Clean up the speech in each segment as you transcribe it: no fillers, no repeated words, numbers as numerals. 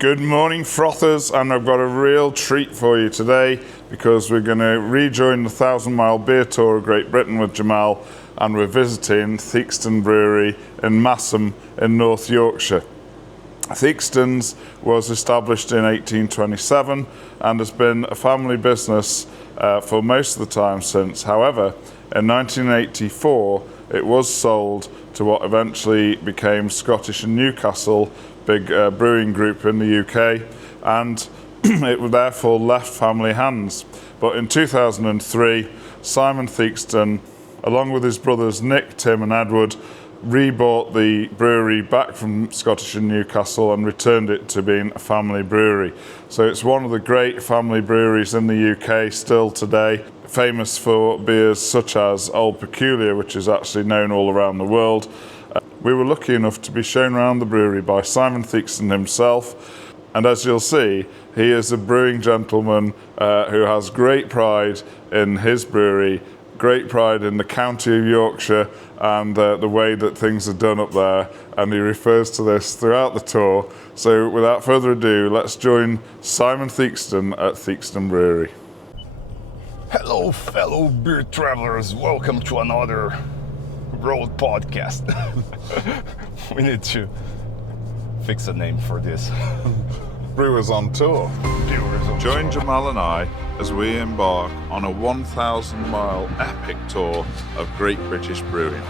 Good morning, frothers, and I've got a real treat for you today because we're going to rejoin the 1,000-mile beer tour of Great Britain with Jamal, and we're visiting Theakston Brewery in Masham in North Yorkshire. Theakston's was established in 1827 and has been a family business for most of the time since. However, in 1984 it was sold to what eventually became Scottish and Newcastle, big brewing group in the UK, and it was therefore left family hands. But in 2003, Simon Theakston, along with his brothers Nick, Tim and Edward, rebought the brewery back from Scottish and Newcastle and returned it to being a family brewery. So it's one of the great family breweries in the UK still today, famous for beers such as Old Peculier, which is actually known all around the world. We were lucky enough to be shown around the brewery by Simon Theakston himself, and as you'll see, he is a brewing gentleman who has great pride in his brewery, great pride in the county of Yorkshire and the way that things are done up there, and he refers to this throughout the tour. So without further ado, let's join Simon Theakston at Theakston Brewery. Hello fellow beer travelers, welcome to another road podcast. We need to fix a name for this. Brewers on tour. Join Jamal and I as we embark on a 1,000-mile epic tour of Great British brewing.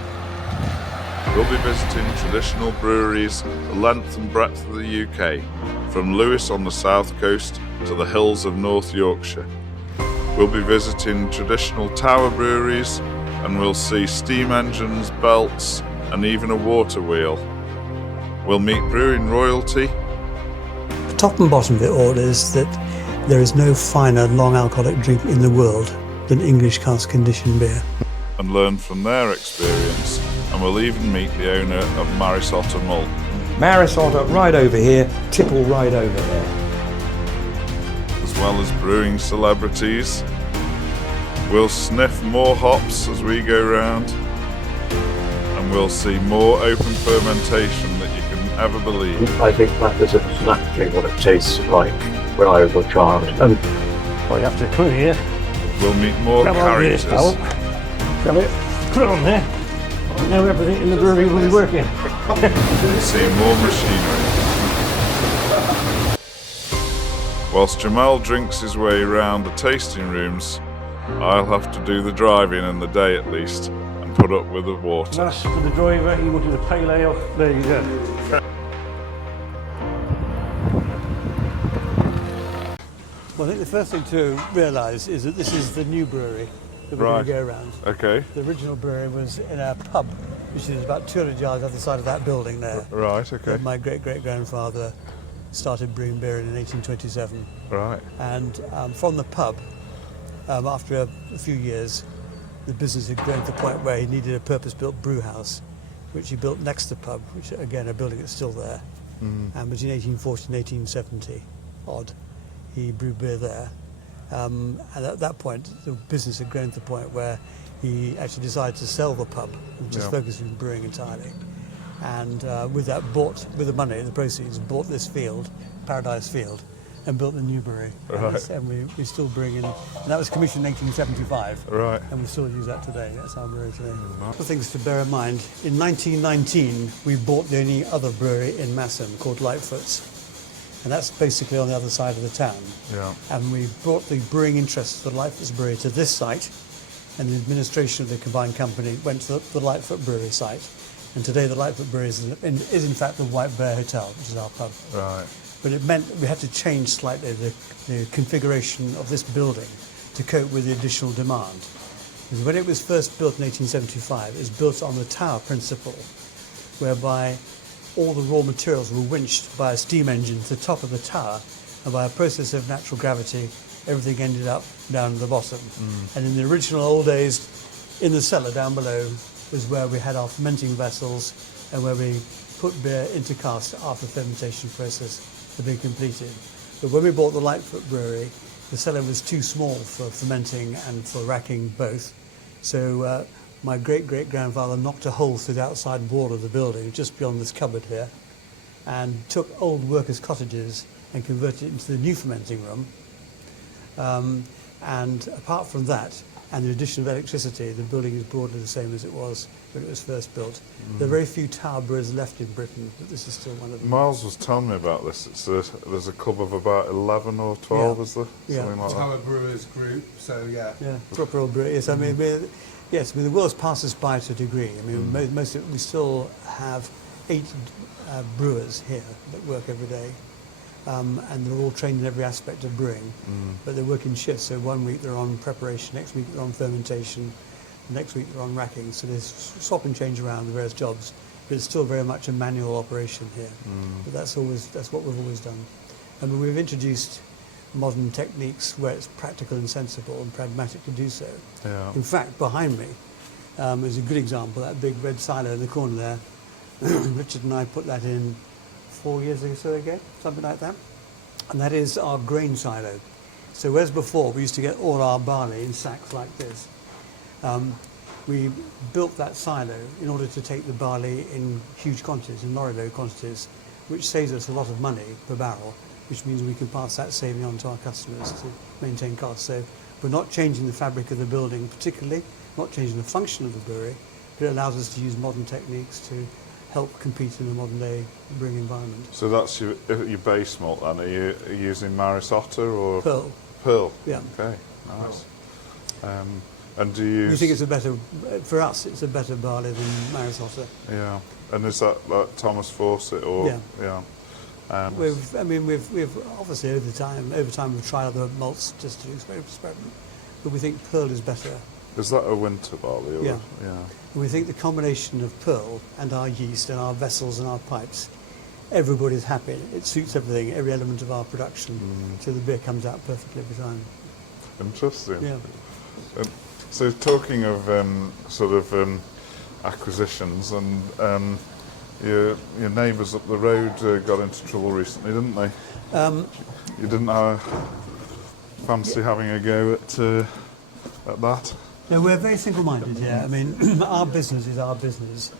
We'll be visiting traditional breweries the length and breadth of the UK, from Lewes on the south coast to the hills of North Yorkshire. We'll be visiting traditional tower breweries, and we'll see steam engines, belts, and even a water wheel. We'll meet brewing royalty. The top and bottom of it all is that there is no finer long alcoholic drink in the world than English cask conditioned beer. And learn from their experience, and we'll even meet the owner of Masham Malt. Masham right over here, Tipple right over there. As well as brewing celebrities. We'll sniff more hops as we go round, and we'll see more open fermentation that you can ever believe. I think that is exactly what it tastes like when I was a child. And well, you have to put it here. We'll meet more characters. Grab it, put it on there. Now everything in the brewery will be working. We'll see more machinery. Whilst Jamal drinks his way around the tasting rooms, I'll have to do the driving in the day at least, and put up with the water. That's for the driver, he wanted a pale ale, there you go. Well, I think the first thing to realise is that this is the new brewery that we're going to go around. Okay. The original brewery was in our pub, which is about 200 yards other side of that building there. Right, okay. My great-great-grandfather started brewing beer in 1827. Right. And from the pub, after a few years, the business had grown to the point where he needed a purpose-built brew house, which he built next to the pub, which again, a building that's still there. And between 1840 and 1870, he brewed beer there. And at that point, the business had grown to the point where he actually decided to sell the pub and just focus on brewing entirely. And with the money, the proceeds, bought this field, Paradise Field, and built the new brewery. Right. And we're still brewing in, and that was commissioned in 1875. Right. And we still use that today. That's our brewery today. Couple of things to bear in mind. In 1919, we bought the only other brewery in Masham called Lightfoot's. And that's basically on the other side of the town. Yeah. And we brought the brewing interests of the Lightfoot's brewery to this site, and the administration of the combined company went to the Lightfoot brewery site. And today the Lightfoot brewery is in fact the White Bear Hotel, which is our pub. Right. But it meant we had to change slightly the configuration of this building to cope with the additional demand. Because when it was first built in 1875, it was built on the tower principle, whereby all the raw materials were winched by a steam engine to the top of the tower, and by a process of natural gravity, everything ended up down at the bottom. And in the original old days, in the cellar down below was where we had our fermenting vessels and where we put beer into cask after the fermentation process had been completed. But when we bought the Lightfoot brewery, the cellar was too small for fermenting and for racking both. So my great-great-grandfather knocked a hole through the outside wall of the building, just beyond this cupboard here, and took old workers' cottages and converted it into the new fermenting room. And apart from that, and the addition of electricity, the building is broadly the same as it was when it was first built. There are very few tower brewers left in Britain, but this is still one of them. Miles was telling me about this. There's a club of about 11 or 12, Yeah. is there? Yeah. Something like that. Tower Brewers Group, so yeah. Yeah, proper old brewery. Yes, I mean, the world's passed us by to a degree. I mean, we still have 8 brewers here that work every day. And they're all trained in every aspect of brewing, but they work in shifts. So one week they're on preparation, next week they're on fermentation, next week they're on racking. So they swap and change around the various jobs, but it's still very much a manual operation here. But that's what we've always done. I mean, we've introduced modern techniques where it's practical and sensible and pragmatic to do so. Yeah. In fact, behind me is a good example, that big red silo in the corner there. Richard and I put that in 4 years or so ago, something like that. And that is our grain silo. So whereas before we used to get all our barley in sacks like this, we built that silo in order to take the barley in huge quantities, in lorry load quantities, which saves us a lot of money per barrel, which means we can pass that saving on to our customers to maintain costs. So we're not changing the fabric of the building particularly, not changing the function of the brewery, but it allows us to use modern techniques to help compete in a modern day brewing environment. So that's your base malt then? Are you using Maris Otter or? Pearl. Pearl? Yeah. Okay, nice. And do you We think it's for us, it's a better barley than Maris Otter. Yeah. And is that like Thomas Fawcett or? Yeah. Yeah. We've obviously over time we've tried other malts just to experiment, but we think Pearl is better. Is that a winter barley? Or? Yeah. Yeah. And we think the combination of Pearl and our yeast and our vessels and our pipes, everybody's happy. It suits everything, every element of our production, so the beer comes out perfectly every time. Interesting. Yeah. So talking of acquisitions, and your neighbours up the road got into trouble recently, didn't they? You didn't fancy having a go at that? No, we're very single-minded here. I mean, our business is our business,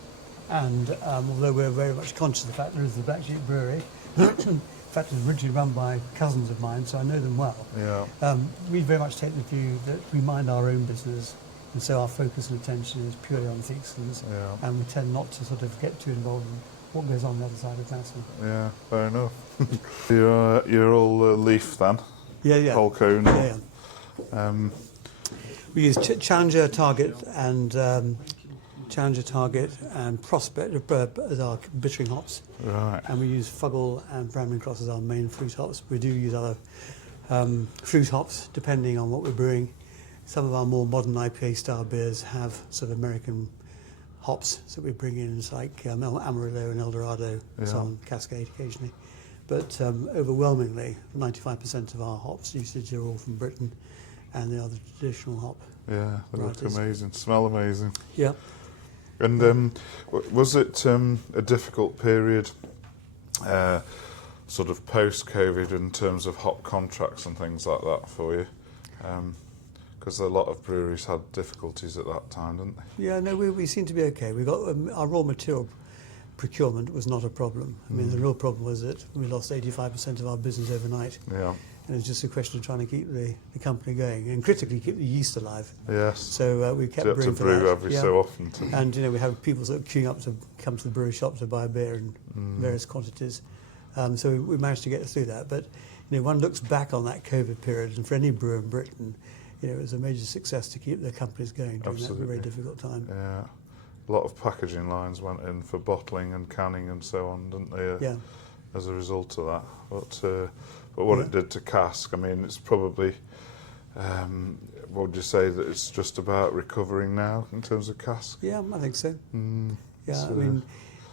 and although we're very much conscious of the fact there is the Black Sheep Brewery, in fact it's originally run by cousins of mine, so I know them well. Yeah. We very much take the view that we mind our own business, and so our focus and attention is purely on Theakston's, Yeah. and we tend not to sort of get too involved in what goes on the other side of Masham. Yeah, fair enough. You're all leaf then? Yeah. Whole cone? Yeah. We use Challenger, Target, and Prospect as our bittering hops. Right. And we use Fuggle and Bramley Cross as our main fruit hops. We do use other fruit hops depending on what we're brewing. Some of our more modern IPA style beers have sort of American hops that we bring in, it's like Amarillo and Eldorado, and so on, Cascade occasionally. But overwhelmingly, 95% of our hops usage are all from Britain, and they are the traditional hop. Yeah, they look varieties. amazing, smell amazing. Yeah. And was it a difficult period, sort of post-COVID, in terms of hop contracts and things like that for you? Because a lot of breweries had difficulties at that time, didn't they? Yeah, no, we seem to be okay. We got our raw material procurement was not a problem. I mean, the real problem was that we lost 85% of our business overnight. Yeah. And it's just a question of trying to keep the company going and critically keep the yeast alive. Yes. So we kept You have brewing to for brew that. every so often. And we have people sort of queuing up to come to the brewery shop to buy beer in various quantities. So we managed to get through that. But one looks back on that COVID period, and for any brewer in Britain, it was a major success to keep their companies going during that very difficult time. Yeah. A lot of packaging lines went in for bottling and canning and so on, didn't they? Yeah. As a result of that. But what it did to Cask, I mean, it's probably, what would you say, that it's just about recovering now in terms of Cask? Yeah, I think so. Yeah, So- I mean,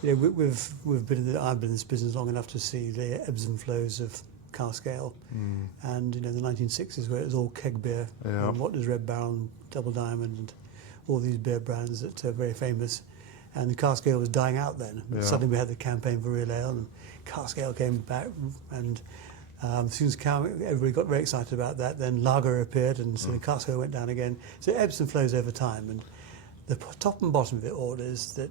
we've been I've been in this business long enough to see the ebbs and flows of cask ale, and the 1960s where it was all keg beer, Yeah. and what is Red Baron, Double Diamond, and all these beer brands that are very famous, and the cask ale was dying out then. Yeah. Suddenly we had the campaign for real ale, and cask ale came back, and as soon as everybody got very excited about that, then lager appeared, and so the cask ale went down again. So it ebbs and flows over time, and the top and bottom of it all is that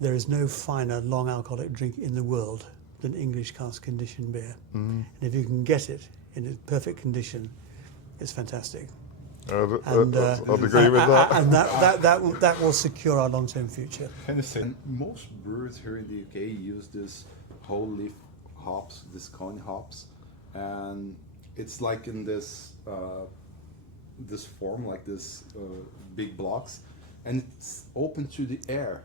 there is no finer long alcoholic drink in the world than English cask condition beer. And if you can get it in its perfect condition, it's fantastic. I'd agree with that. And that will secure our long-term future. And most brewers here in the UK use this whole leaf hops, this cone hops, and it's like in this this form, like this big blocks, and it's open to the air.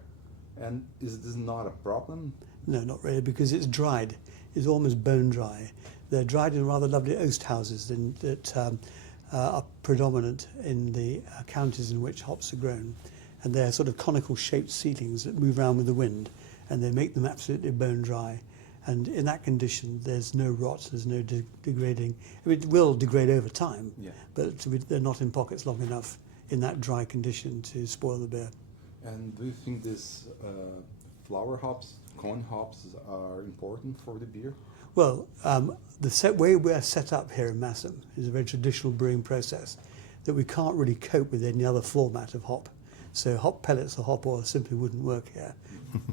And is this not a problem? No, not really, because it's dried. It's almost bone dry. They're dried in rather lovely oast houses that are predominant in the counties in which hops are grown. And they're sort of conical shaped ceilings that move around with the wind, and they make them absolutely bone dry. And in that condition, there's no rot, there's no degrading. I mean, it will degrade over time, but they're not in pockets long enough in that dry condition to spoil the beer. And do you think these flower hops, cone hops, are important for the beer? Well, the way we're set up here in Masham is a very traditional brewing process that we can't really cope with any other format of hop. So hop pellets or hop oil simply wouldn't work here.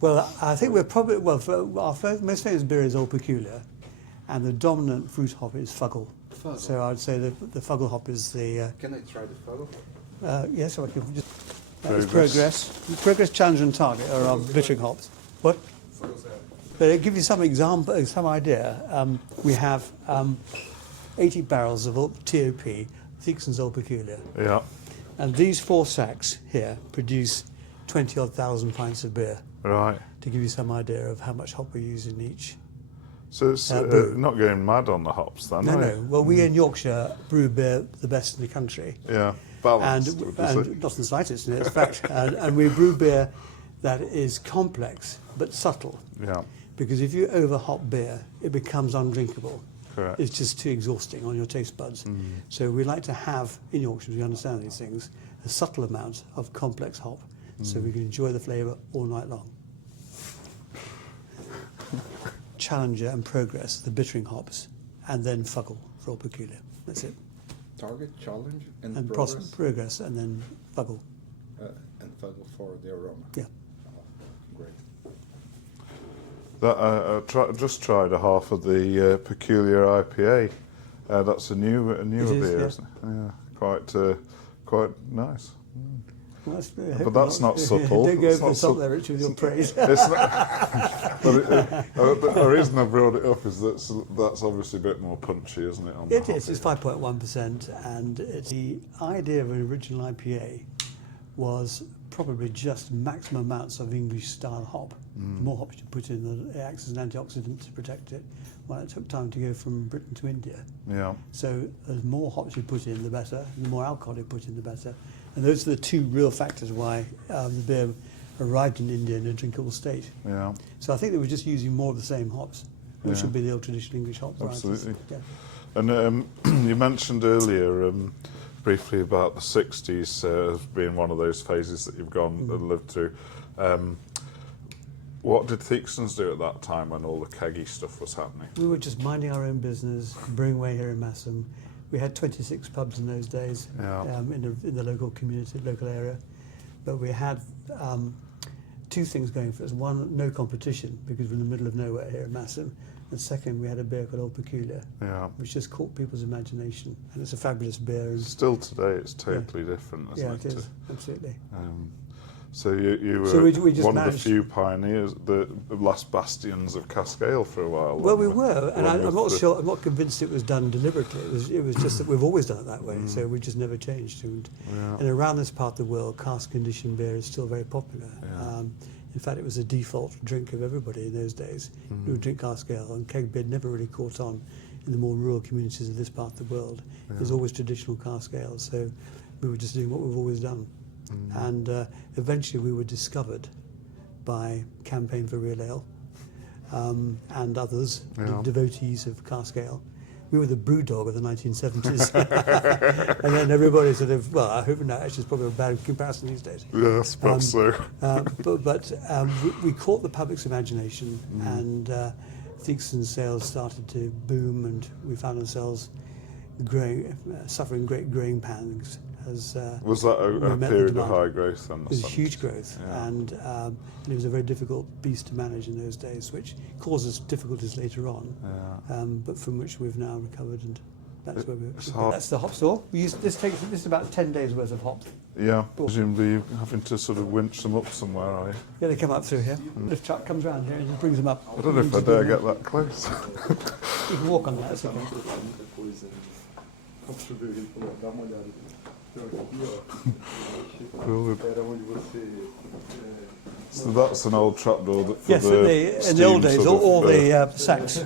Well, I think we're probably, for our most famous beer is Old Peculier, and the dominant fruit hop is Fuggle. So I'd say the Fuggle hop is the... Can I try the Fuggle? Yes, I can just... That is Progress. Progress, Challenge and Target are our bittering hops. What? But to give you some example, some idea, we have 80 barrels of TOP, Theakston's Old Peculier. Yeah. And these 4 sacks here produce 20-odd thousand pints of beer. Right. To give you some idea of how much hop we use in each. So it's not going mad on the hops then, No, are no. you? Well, we in Yorkshire brew beer the best in the country. Yeah, balanced, and obviously. not in the slightest, in fact. And we brew beer that is complex but subtle. Yeah. Because if you over-hop beer, it becomes undrinkable. Correct. It's just too exhausting on your taste buds. So we like to have, in Yorkshire, we understand these things, a subtle amount of complex hop, so we can enjoy the flavour all night long. Challenger and Progress, the bittering hops, and then Fuggle for Old Peculier. That's it. Target, Challenge, and Progress, and then Fuggle. And Fuggle for the aroma. Yeah. Great. Just tried a half of the Peculiar IPA. That's a newer beer, yeah. isn't it? Yeah, quite nice. Well, But that's not subtle. Don't go It's over the not top sub- there, Richard, with your praise. It's not, but the reason I brought it up is that's obviously a bit more punchy, isn't it? It is. It's 5.1%, and the idea of an original IPA was probably just maximum amounts of English-style hop. The more hops you put in, it acts as an antioxidant to protect it. Well, it took time to go from Britain to India. Yeah. So the more hops you put in, the better. The more alcohol you put in, the better. And those are the 2 real factors why the beer arrived in India in a drinkable state. Yeah. So I think they were just using more of the same hops, which Yeah. would be the old traditional English hop varieties. Absolutely. Yeah. And you mentioned earlier briefly about the 60s as being one of those phases that you've gone and lived through. What did Theakston's do at that time when all the keggy stuff was happening? We were just minding our own business, brewing away here in Masham. We had 26 pubs in those days in the local community, local area. But we had 2 things going for us. One, no competition, because we're in the middle of nowhere here in Masham. And second, we had a beer called Old Peculier, which just caught people's imagination. And it's a fabulous beer. And Still today, it's totally different, isn't it is, absolutely. So you were we just one managed. of the few pioneers, the last bastions of cask ale for a while. Well, we were, and I'm not sure. I'm not convinced it was done deliberately. It was just that we've always done it that way. So we just never changed. And around this part of the world, cask conditioned beer is still very popular. In fact, it was a default drink of everybody in those days. You would drink cask ale, and keg beer never really caught on in the more rural communities of this part of the world. It was always traditional cask ale. So we were just doing what we've always done. And eventually we were discovered by Campaign for Real Ale and others, devotees of cask ale. We were the brew dog of the 1970s. And then everybody sort of, well, I hope not, actually it's probably a bad comparison these days. Yes, perhaps so. But we caught the public's imagination, and Theakston sales started to boom, and we found ourselves suffering great growing pangs. has. Was that a met the period of demand. high growth then? It was huge growth, and it was a very difficult beast to manage in those days, which caused us difficulties later on, but from which we've now recovered, and that's where we're. That's the hop store. This is about 10 days worth of hops. Yeah, presumably you're having to sort of winch them up somewhere, are you? Yeah, they come up through here. This truck comes around here and just brings them up. I don't know if I dare get that close. You can walk on that. It's okay. So that's an old trapdoor that for Yes, in the old days, all the sacks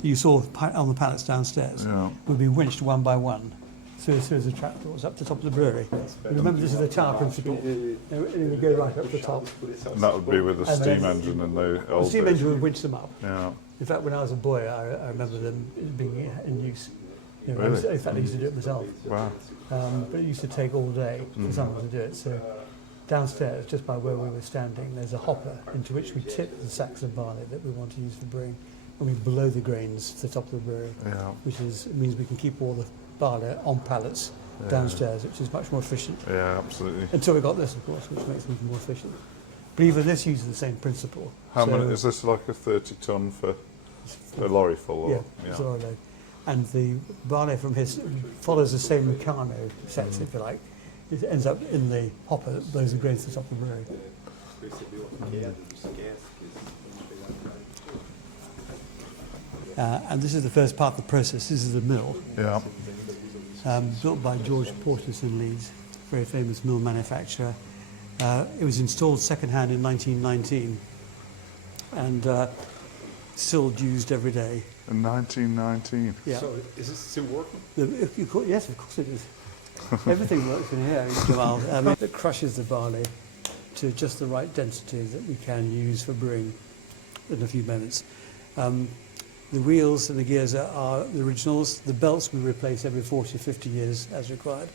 you saw on the pallets downstairs would be winched one by one through the trapdoors up to the top of the brewery. And remember, this is the tower principle. And you go right up to the top. And that would be with a steam engine in the old The steam days. engine would winch them up. Yeah. In fact, when I was a boy, I remember them being in use. You know, Really? In fact, I used to do it myself. Wow. But it used to take all day for someone to do it. So downstairs, just by where we were standing, there's a hopper into which we tip the sacks of barley that we want to use for brewing, and we blow the grains to the top of the brewery, which means we can keep all the barley on pallets downstairs, which is much more efficient. Yeah, absolutely. Until we got this, of course, which makes it even more efficient. But even this uses the same principle. How many, is this like a 30 ton for a lorry full? Or, Yeah, it's a lorry load. And the barley from his follows the same Meccano sets, if you like. It ends up in the hopper that blows the grains to the top of the brewery. And this is the first part of the process. This is the mill. Yeah. Built by George Porteous in Leeds, very famous mill manufacturer. It was installed second-hand in 1919 and still used every day. In 1919. Yeah. So is it still working? Yes, of course it is. Everything works in here, Jamal. It crushes the barley to just the right density that we can use for brewing in a few moments. The wheels and the gears are the originals. The belts we replace every 40, 50 years as required.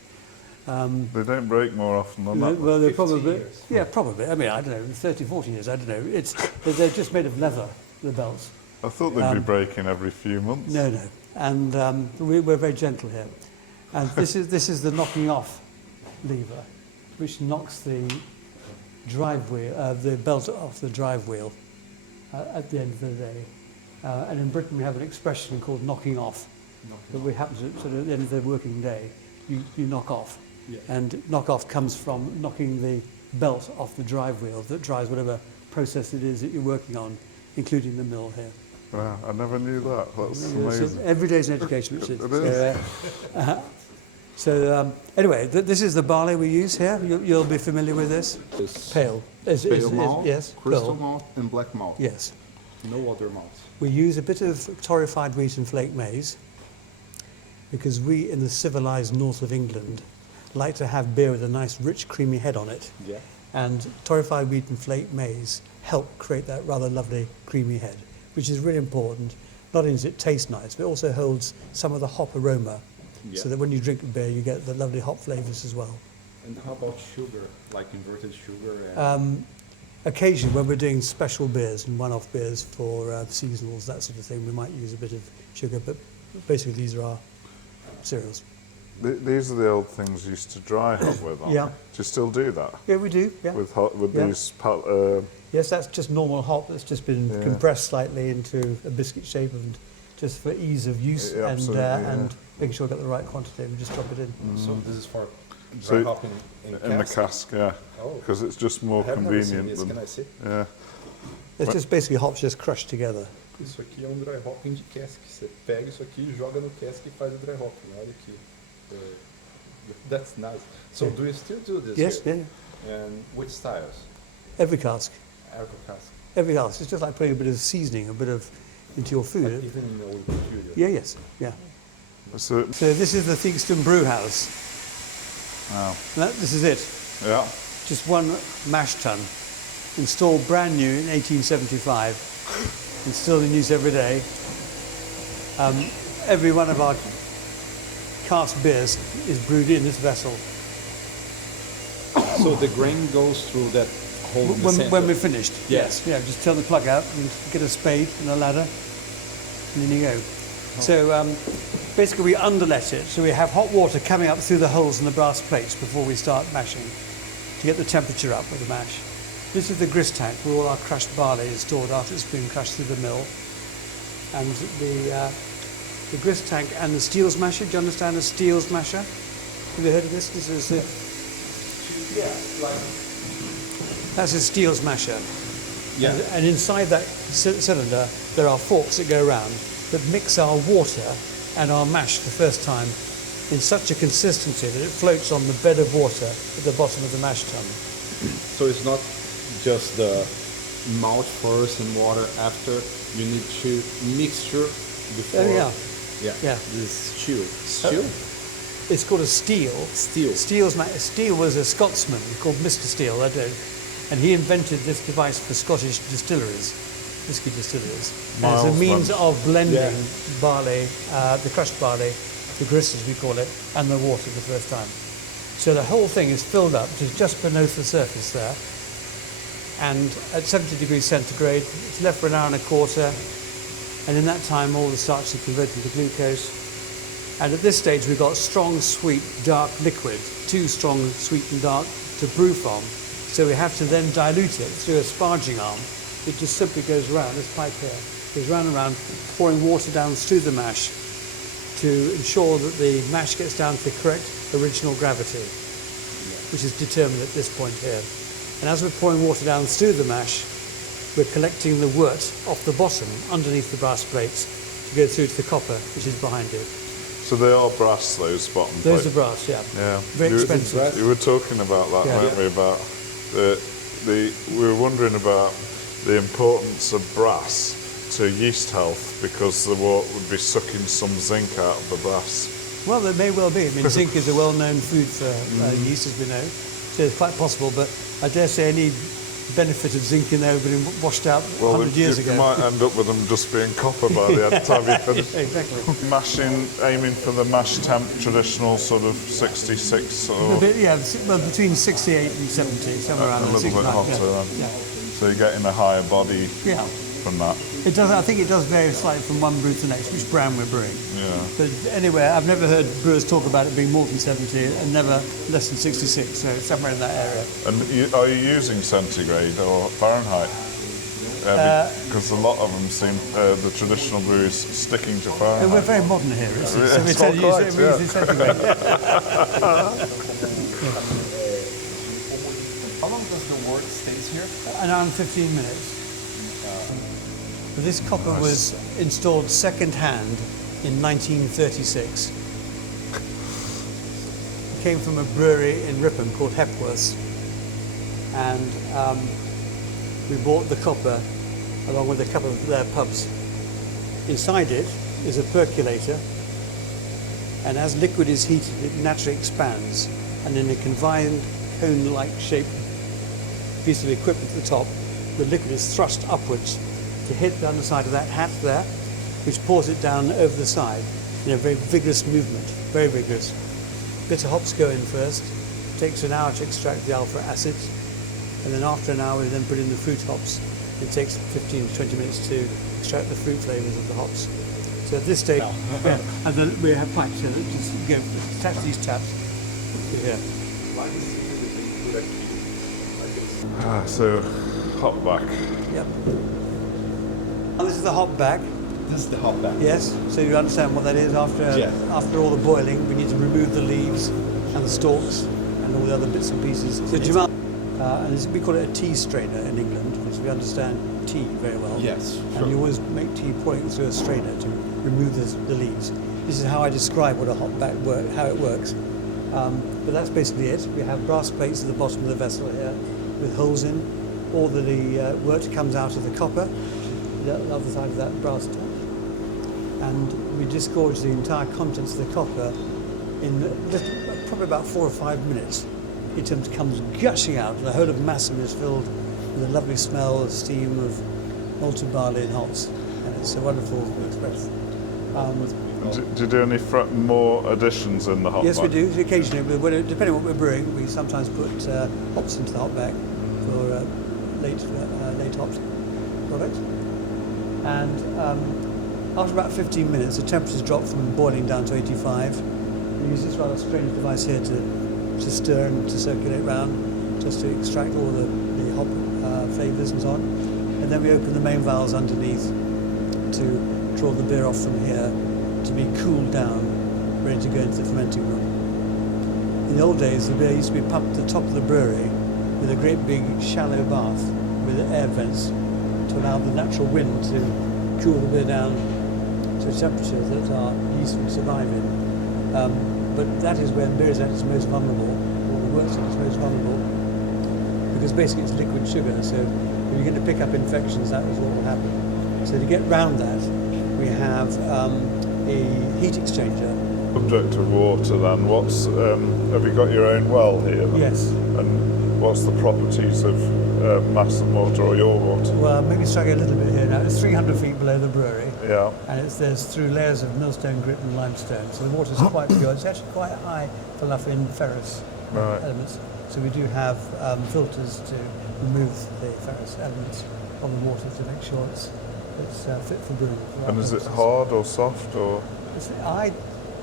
They don't break more often than that. Well, they're probably, yeah, probably. I mean, I don't know, 30, 40 years, I don't know. They're just made of leather, the belts. I thought they'd be breaking every few months. No. And we're very gentle here. And this is the knocking off lever, which knocks the drive wheel, the belt off the drive wheel at the end of the day. And in Britain we have an expression called knocking off. That we happen to, sort of at the end of the working day, you knock off. Yeah. And knock off comes from knocking the belt off the drive wheel that drives whatever process it is that you're working on, including the mill here. Wow, I never knew that. That's amazing. So every day's an education, Richard. It is. So anyway, this is the barley we use here. You'll be familiar with this. Pale. Pale malt, yes. crystal Pale. malt, and black malt. Yes. No other malts. We use a bit of torrefied wheat and flake maize because we in the civilized north of England like to have beer with a nice rich creamy head on it. Yeah. And torrefied wheat and flake maize help create that rather lovely creamy head, which is really important. Not only does it taste nice, but it also holds some of the hop aroma, so that when you drink the beer, you get the lovely hop flavours as well. And how about sugar, like inverted sugar? And Occasionally, when we're doing special beers and one-off beers for seasonals, that sort of thing, we might use a bit of sugar, but basically these are our cereals. These are the old things you used to dry hop with, aren't Yeah. they? Do you still do that? Yeah, we do, yeah. With Yeah. these... Yes, that's just normal hop that's just been compressed slightly into a biscuit shape and just for ease of use and making sure we get the right quantity, we just drop it in. so this is for So dry hopping in the cask, yeah. Because it's just more convenient than... Can I see? Yeah. It's just basically hops just crushed together. Isso aqui é dry hopping de cask. Você pega isso aqui, joga no cask e faz o dry hopping. Olha aqui. That's nice. So do you still do this? Yes, here? yeah. And which styles? Every cask. Every cask. Every cask. It's just like putting a bit of seasoning, a bit of into your food. Like even in Old Peculier. Yeah, yes, yeah. So, So this is the Theakston Brew House. wow. This is it. Yeah. Just one mash tun, installed brand new in 1875, and still in use every day. Every one of our cask beers is brewed in this vessel. So the grain goes through that hole in the center. When we're finished, Yes. Yeah, just turn the plug out and get a spade and a ladder, and then you go. So Basically, we underlet it, so we have hot water coming up through the holes in the brass plates before we start mashing to get the temperature up with the mash. This is the grist tank where all our crushed barley is stored after it's been crushed through the mill. And the grist tank and the steels masher. Do you understand a steels masher? Have you heard of this? This is that's a steels masher. Yeah. And inside that cylinder, there are forks that go around that mix our water and our mash the first time in such a consistency that it floats on the bed of water at the bottom of the mash tun. So it's not just the malt first and water after. You need to mixture before. Oh yeah. Yeah. This stew. Stew? It's called a steel. Steel. Steele was a Scotsman called Mr. Steele, and he invented this device for Scottish distilleries, whisky distilleries, as a means of blending barley, the crushed barley, the grist as we call it, and the water the first time. So the whole thing is filled up to just beneath the surface there, and at 70 degrees centigrade, it's left for an hour and a quarter, and in that time all the starch is converted into glucose. And at this stage we've got strong, sweet, dark liquid, too strong, sweet and dark to brew from. So we have to then dilute it through a sparging arm. It just simply goes around, this pipe here, goes round and round, pouring water down through the mash to ensure that the mash gets down to the correct original gravity, which is determined at this point here. And as we're pouring water down through the mash, we're collecting the wort off the bottom underneath the brass plates to go through to the copper, which is behind it. So they are brass, those bottom Those plates? are brass, yeah. Yeah. Very expensive. You were talking about that, weren't we? About we were wondering about the importance of brass to yeast health because the wort would be sucking some zinc out of the brass. Well, there may well be. I mean, zinc is a well-known food for yeast, as we know, so it's quite possible. But I dare say any benefit of zinc in there would have been washed out 100 years ago. You might end up with them just being copper by the time you finish. Exactly. Mashing, aiming for the mash temp, traditional sort of 66 or well, between 68 and 70, somewhere around a little bit hotter. Yeah. So you're getting a higher body from that. It does. I think it does vary slightly from one brew to the next, which brand we're brewing. Yeah. But anyway, I've never heard brewers talk about it being more than 70 and never less than 66, so somewhere in that area. And are you using centigrade or Fahrenheit? Because a lot of them seem, the traditional breweries, sticking to Fahrenheit. And we're very modern here, so we It's tend to not use quite, it centigrade. How long does the wort stays here? An hour and 15 minutes. But this copper was installed second-hand in 1936. It came from a brewery in Ripon called Hepworth's, and we bought the copper along with a couple of their pubs. Inside it is a percolator, and as liquid is heated, it naturally expands, and in a confined cone-like shaped piece of equipment at the top, the liquid is thrust upwards to hit the underside of that hat there, which pours it down over the side in a very vigorous movement, very vigorous. Bits of hops go in first, takes an hour to extract the alpha acids, and then after an hour we then put in the fruit hops. It takes 15 to 20 minutes to extract the fruit flavours of the hops. So at this stage, and then we have pipes here that just go, attach these taps to here. So, hop back. Yep. And this is the hop back. This is the hop back. Yes, so you understand what that is after all the boiling, we need to remove the leaves and the stalks and all the other bits and pieces. So Jamal, and we call it a tea strainer in England, because we understand tea very well. Yes, And you always make tea pouring it through a strainer to remove the leaves. This is how I describe what a hop back how it works. But that's basically it. We have brass plates at the bottom of the vessel here with holes in. All the wort comes out of the copper, the other side of that brass tap. And we disgorge the entire contents of the copper in probably about 4 or 5 minutes. It comes gushing out. The whole of Masham is filled with a lovely smell of steam of malted barley and hops. And it's a wonderful expression. Do you do any more additions in the hop Yes, back? we do. Occasionally, depending on what we're brewing, we sometimes put hops into the hop back for late hops product. And After about 15 minutes, the temperatures drop from boiling down to 85. We use this rather strange device here to stir and to circulate round, just to extract all the hop flavours and so on. And then we open the main valves underneath to draw the beer off from here to be cooled down, ready to go into the fermenting room. In the old days, the beer used to be pumped to the top of the brewery with a great big shallow bath with air vents to allow the natural wind to cool the beer down to a temperature that our yeast would survive in. But that is where beer is at its most vulnerable, or the works at its most vulnerable, because basically it's liquid sugar, so if you're going to pick up infections, that is what will happen. So to get round that, we have a heat exchanger. Subject to water then, have you got your own well here then? Yes. And what's the properties of Masham water or your water? Well, maybe struggle a little bit here now. It's 300 feet below the brewery. Yeah. And there's through layers of millstone, grit and limestone. So the water's quite pure. It's actually quite high for in ferrous elements. So we do have filters to remove the ferrous elements from the water to make sure it's fit for brewing. And is it hard or soft or? I'm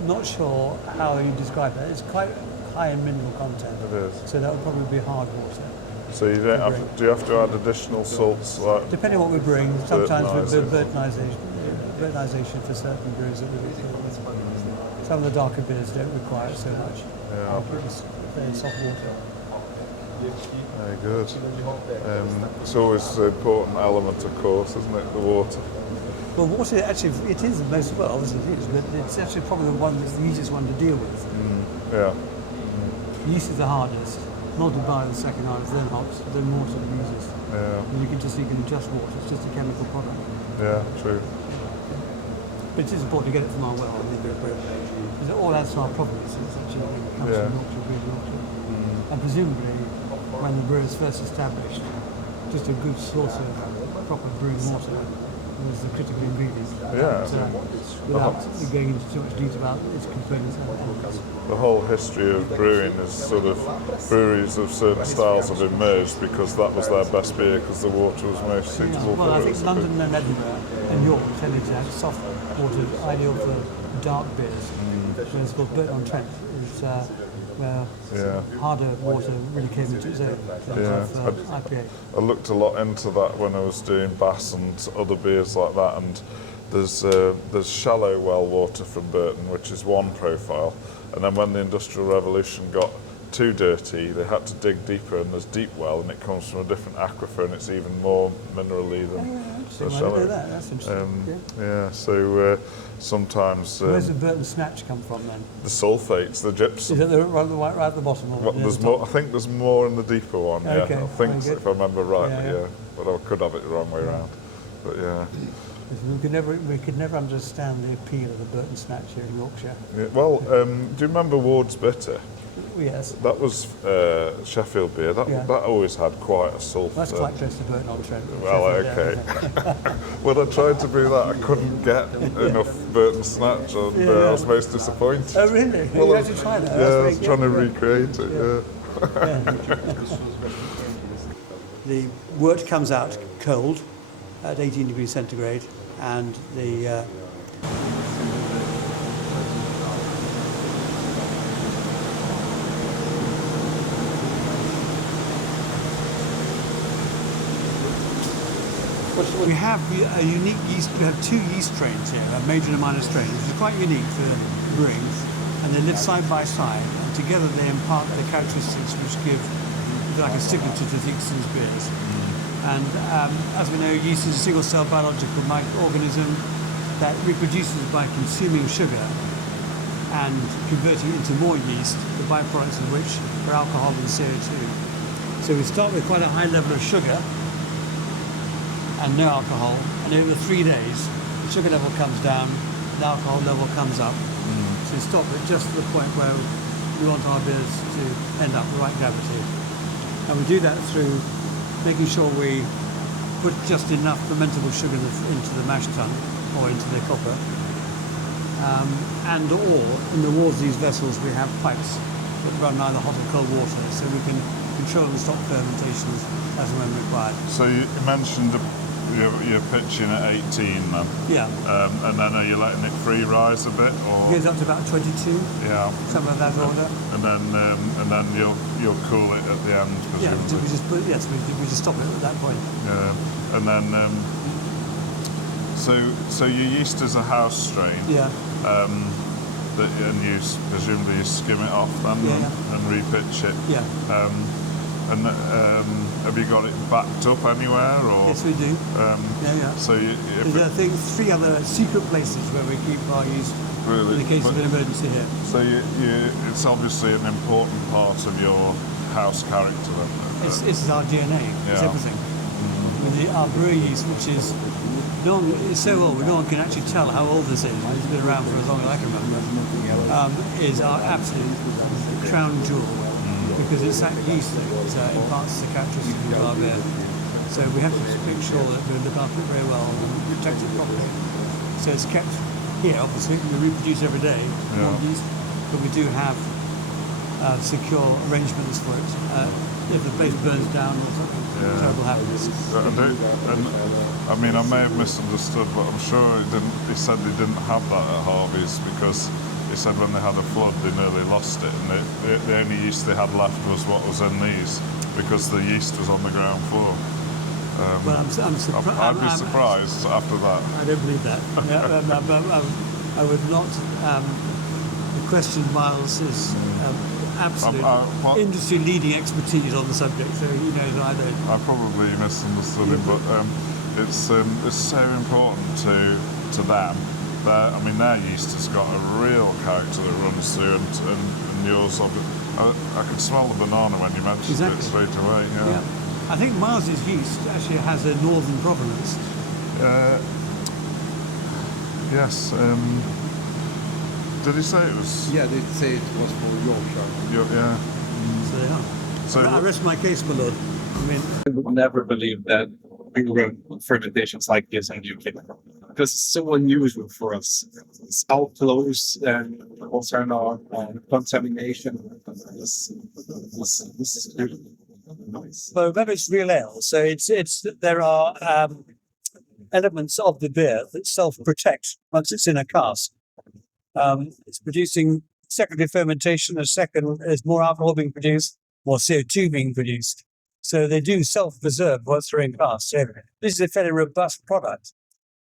not sure how you describe that. It's quite high in mineral content. It is. So that would probably be hard water. So you don't have, do you have to add additional salts? Like depending on what we bring, sometimes with Bertnising. Bertnisation for certain brews that we do. Some of the darker beers don't require it so much. Yeah. It's very soft water. Very good. It's always an important element, of course, isn't it, the water? Well, water actually, it is the most, well, obviously it is, but it's actually probably the one that's the easiest one to deal with. Yeah. Yeast is the hardest. Malted barley the second hardest, then hops, then water the easiest. Yeah. And you can adjust water, it's just a chemical product. Yeah, true. But it is important to get it from our well, because it all adds to our provenance. It's actually comes from Yorkshire, brewed Yorkshire. And presumably, when the brew is first established, just a good source of proper brewing water was the critical ingredient. Yeah. Without going into too much detail about its components and elements. The whole history of brewing is sort of breweries of certain styles have emerged because that was their best beer because the water was most suitable Well, for I it. think London and Edinburgh and York tended to have soft water, ideal for dark beers. Whereas Burton-on-Trent is where harder water really came into its own. IPA. I looked a lot into that when I was doing Bass and other beers like that, and there's shallow well water from Burton, which is one profile, and then when the Industrial Revolution got too dirty, they had to dig deeper, and there's deep well, and it comes from a different aquifer, and it's even more minerally than the shallow. That's interesting. So sometimes. Where's the Burton Snatch come from then? The sulfates, the gypsum. Is it right at the bottom? Or there's more. I think there's more in the deeper one. Okay, I think so, if I remember rightly. But I could have it the wrong way around. But yeah. We could never understand the appeal of the Burton Snatch here in Yorkshire. Yeah, well, do you remember Ward's Bitter? Yes. That was Sheffield beer. That always had quite a sulphur. That's quite close to Burton-on-Trent. Well, okay. When I tried to brew that, I couldn't get enough Burton Snatch, and I was most disappointed. Oh, really? Well, you had to try that? Yeah, I was trying to recreate it, The wort comes out cold at 18 degrees centigrade, and the we have a unique yeast. We have two yeast strains here, a major and a minor strain, which is quite unique for brewing, and they live side by side, and together they impart the characteristics which give like a signature to Theakston's beers. And as we know, yeast is a single-cell biological microorganism that reproduces by consuming sugar and converting it into more yeast, the byproducts of which are alcohol and CO2. So we start with quite a high level of sugar and no alcohol, and over 3 days the sugar level comes down, the alcohol level comes up. So we stop at just the point where we want our beers to end up the right gravity. And we do that through making sure we put just enough fermentable sugar into the mash tun or into the copper. And or in the walls of these vessels we have pipes that run either hot or cold water, so we can control and stop fermentations as and when required. So you mentioned you're pitching at 18 then, Yeah. and then are you letting it free rise a bit, or It goes up to about 22, yeah, some of that order. and then you'll cool it at the end, Yeah, presumably. we just stop it at that point. Yeah, and then so your yeast is a house strain. Yeah. And you presumably you skim it off then and repitch it. Yeah. And have you got it backed up anywhere, or? Yes, we do. Yeah. So There's, I think, 3 other secret places where we keep our yeast really, in the case of an emergency here. so it's obviously an important part of your house character then. It's our DNA. It's Yeah. everything. Our brewery yeast, which is it's so old, no one can actually tell how old this is. It's been around for as long as I can remember. Is our absolute crown jewel because it's that yeast that imparts the characteristics of our beer. So we have to make sure that we look after it very well and protect it properly. So it's kept here, obviously. We reproduce every day, more yeast, but we do have secure arrangements for it. If the place burns down or something terrible happens. I mean, I may have misunderstood, but I'm sure he said they didn't have that at Harvey's because he said when they had a flood they nearly lost it, and the only yeast they had left was what was in these because the yeast was on the ground floor. Well, I'm surprised. I'd be surprised after that. I don't believe that. I would not question Miles's absolute industry-leading expertise on the subject. So he knows I don't. I probably misunderstood him, but it's so important to them. I mean, their yeast has got a real character that runs through, and yours. I could smell the banana when you mentioned it straight away. Yeah. I think Miles's yeast actually has a northern provenance. Yes. Did he say it was? Yeah, they say it was for Yorkshire. Yeah. So they are. So I rest my case, my lord. I mean, I would never believe that we run fermentations like this in the UK because it's so unusual for us. It's outflows and also contamination. This is really nice. well, remember it's real ale, so there are elements of the beer that self-protect once it's in a cask. It's producing secondary fermentation. There's more alcohol being produced, more CO2 being produced. So they do self-preserve once they're in cask. So this is a fairly robust product,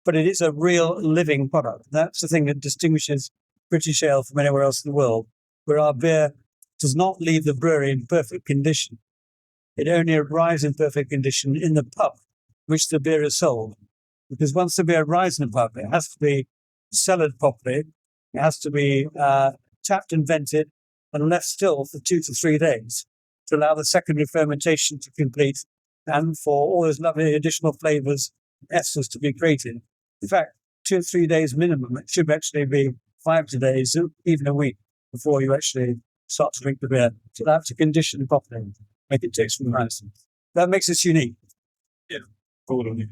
but it is a real living product. That's the thing that distinguishes British ale from anywhere else in the world, where our beer does not leave the brewery in perfect condition. It only arrives in perfect condition in the pub, which the beer is sold. Because once the beer arrives in the pub, it has to be cellared properly. It has to be tapped and vented and left still for 2 to 3 days to allow the secondary fermentation to complete and for all those lovely additional flavours, esters to be created. In fact, 2 or 3 days minimum. It should actually be 5 days, even a week, before you actually start to drink the beer. So they have to condition properly, make it taste really nice. That makes us unique. Yeah.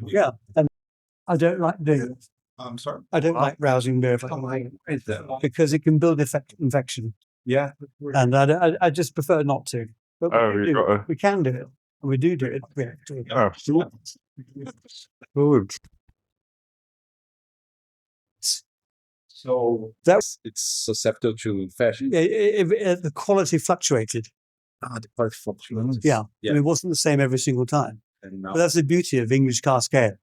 Yeah. And I don't like doing it. I'm sorry. I don't like rousing beer because it can build infection. Yeah. And I just prefer not to. But we can do it. And we do it. We have to. Good. So That's it's susceptible to infection. the quality fluctuated. The quality fluctuates. Yeah. I mean, it wasn't the same every single time. And now But that's the beauty of English cask ale,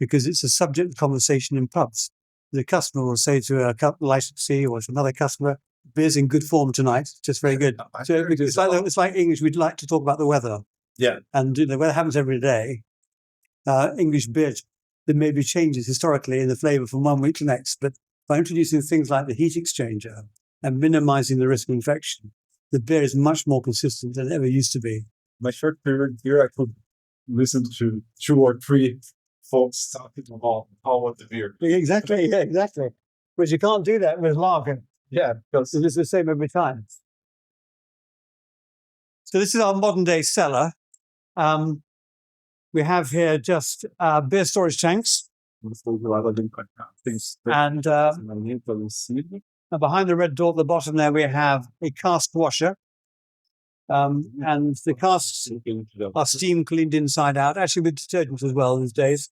because it's a subject of conversation in pubs. The customer will say to a licensee or to another customer, beer's in good form tonight, just very good. So it's like English, we'd like to talk about the weather. Yeah. And the weather happens every day. English beer, there may be changes historically in the flavour from one week to next, but by introducing things like the heat exchanger and minimising the risk of infection, the beer is much more consistent than it ever used to be. My short period here, I could listen to 2 or 3 folks talking about the beer. Exactly, yeah, exactly. But you can't do that with lager. Yeah, because It's the same every time. So this is our modern day cellar. We have here just beer storage tanks, and behind the red door at the bottom there we have a cask washer. And the casks are steam cleaned inside out, actually with detergents as well these days.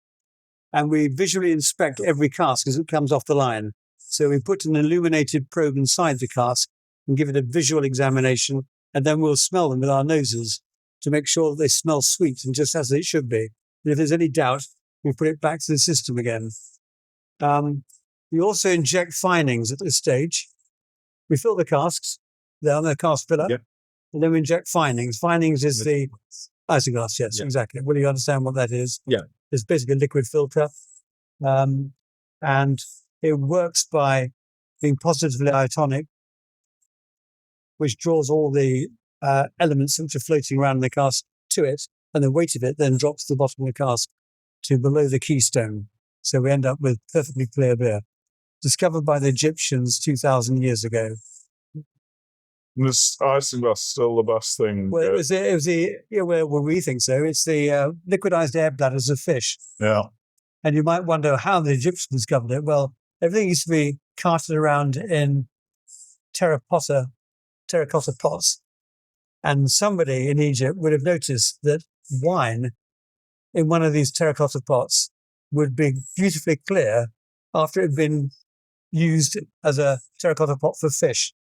and we visually inspect every cask as it comes off the line. So we put an illuminated probe inside the cask and give it a visual examination, and then we'll smell them with our noses to make sure that they smell sweet and just as they should be. And if there's any doubt, we put it back to the system again. We also inject finings at this stage. We fill the casks, they're on the cask filler, and then we inject finings. Finings is the isoglass, yes, exactly. Will you understand what that is? Yeah. It's basically a liquid filter. And it works by being positively iotonic, which draws all the elements which are floating around in the cask to it, and the weight of it then drops to the bottom of the cask to below the keystone. So we end up with perfectly clear beer, discovered by the Egyptians 2,000 years ago. This isinglass is still the best thing. Well, it was well, we think so. It's the liquidized air bladders of fish. Yeah. And you might wonder how the Egyptians discovered it. Well, everything used to be carted around in terracotta pots. And somebody in Egypt would have noticed that wine in one of these terracotta pots would be beautifully clear after it had been used as a terracotta pot for fish.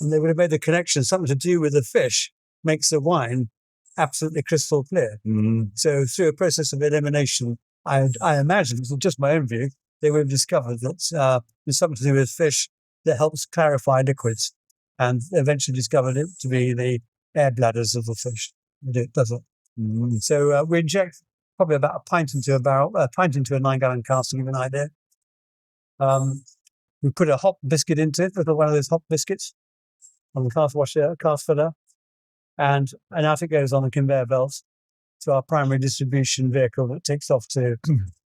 And they would have made the connection, something to do with the fish makes the wine absolutely crystal clear. So through a process of elimination, I imagine, it's just my own view, they would have discovered that there's something to do with fish that helps clarify liquids, and eventually discovered it to be the air bladders of the fish. It does it. So we inject probably about a pint into a 9-gallon cask to give you an idea. We put a hop biscuit into it, one of those hop biscuits, on the cask filler, and out it goes on the conveyor belts to our primary distribution vehicle that takes off to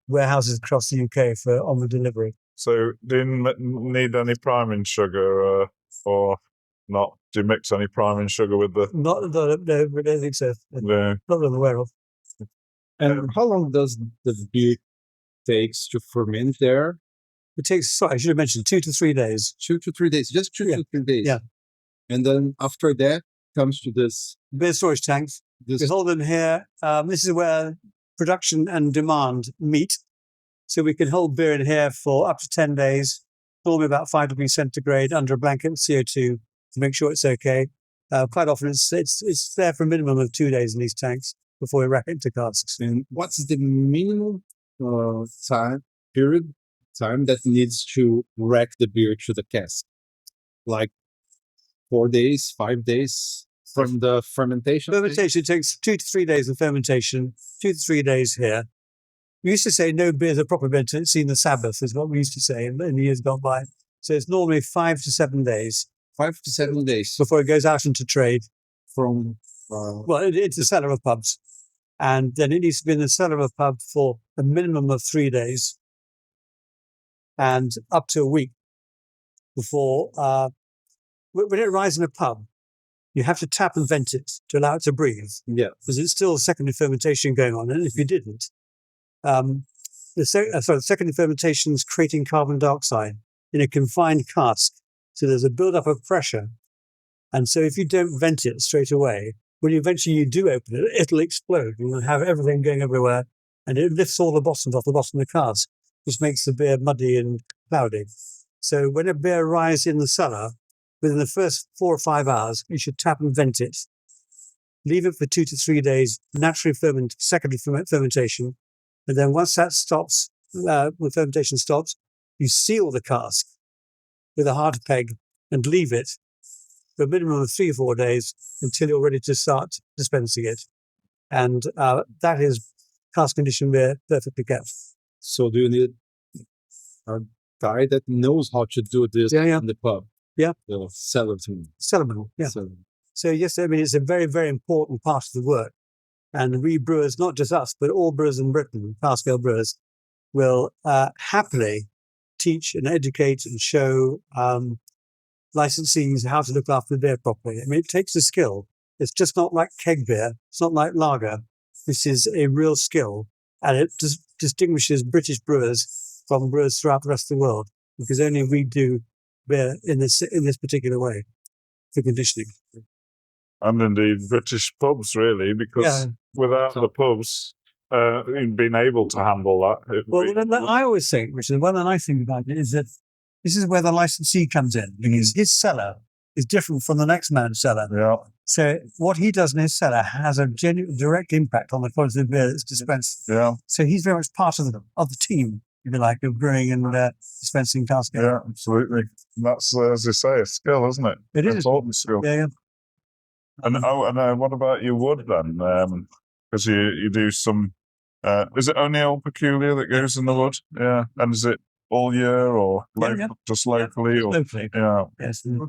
warehouses across the UK for onward delivery. So do you need any priming sugar or not? Do you mix any priming sugar with the... No, we don't think so. No. Not that I'm aware of. And how long does the beer takes to ferment there? It takes, I should have mentioned, 2 to 3 days. 2 to 3 days, just 2 to 3 days. Yeah. And then after that comes to this beer storage tanks. We hold them here. This is where production and demand meet. So we can hold beer in here for up to 10 days, normally about 5 degrees centigrade under a blanket of CO2 to make sure it's okay. Quite often it's there for a minimum of 2 days in these tanks before we rack it into casks. And what's the minimum time that needs to rack the beer to the cask? Like 4 days, 5 days from the fermentation? Fermentation takes 2 to 3 days of fermentation, 2 to 3 days here. We used to say no beers are properly meant to see the Sabbath, is what we used to say in the years gone by. So it's normally 5 to 7 days. 5 to 7 days. Before it goes out into trade. From... it's the cellar of pubs. And then it needs to be in the cellar of a pub for a minimum of 3 days and up to a week before... when it arrives in a pub, you have to tap and vent it to allow it to breathe. Yeah. Because it's still secondary fermentation going on. And if you didn't, the secondary fermentation is creating carbon dioxide in a confined cask. So there's a buildup of pressure. And so if you don't vent it straight away, when eventually you do open it, it'll explode. You'll have everything going everywhere. And it lifts all the bottoms off the bottom of the cask, which makes the beer muddy and cloudy. So when a beer arrives in the cellar, within the first 4 or 5 hours, you should tap and vent it. Leave it for 2 to 3 days, naturally secondary fermentation. And then once that stops, when fermentation stops, you seal the cask with a hard peg and leave it for a minimum of 3 or 4 days until you're ready to start dispensing it. And that is cask conditioned beer perfectly kept. So do you need a guy that knows how to do this in the pub? Yeah. The cellarman. Cellarman, yeah. So yes, I mean, it's a very, very important part of the work. And we brewers, not just us, but all brewers in Britain, cask-ale brewers, will happily teach and educate and show licensees how to look after the beer properly. I mean, it takes a skill. It's just not like keg beer. It's not like lager. This is a real skill. And it distinguishes British brewers from brewers throughout the rest of the world, because only we do beer in this particular way for conditioning. And indeed British pubs, really, because without the pubs, been able to handle that. Well, I always think, which is one that I think about it, is that this is where the licensee comes in, because his cellar is different from the next man's cellar. Yeah. So what he does in his cellar has a direct impact on the quality of beer that's dispensed. Yeah. So he's very much part of the team, if you like, of brewing and dispensing cask. Yeah, absolutely. And that's, as you say, a skill, isn't it? It is. Important skill. Yeah. And what about your wood then? Because you do some. Is it only Old Peculier that goes in the wood? Yeah. And is it all year or just locally? Or, Locally. Yeah. Yes. I'd love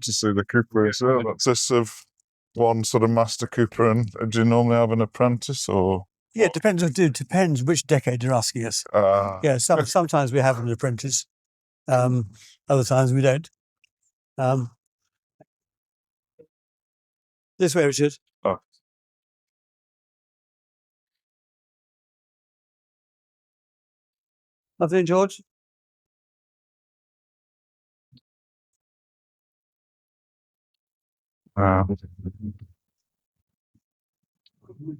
to see the cooper as well. That's this of one sort of master cooper, and do you normally have an apprentice or? Yeah, it depends. It depends which decade you're asking us. Yeah, sometimes we have an apprentice. Other times we don't. This way, Richard. Oh. Nothing, George?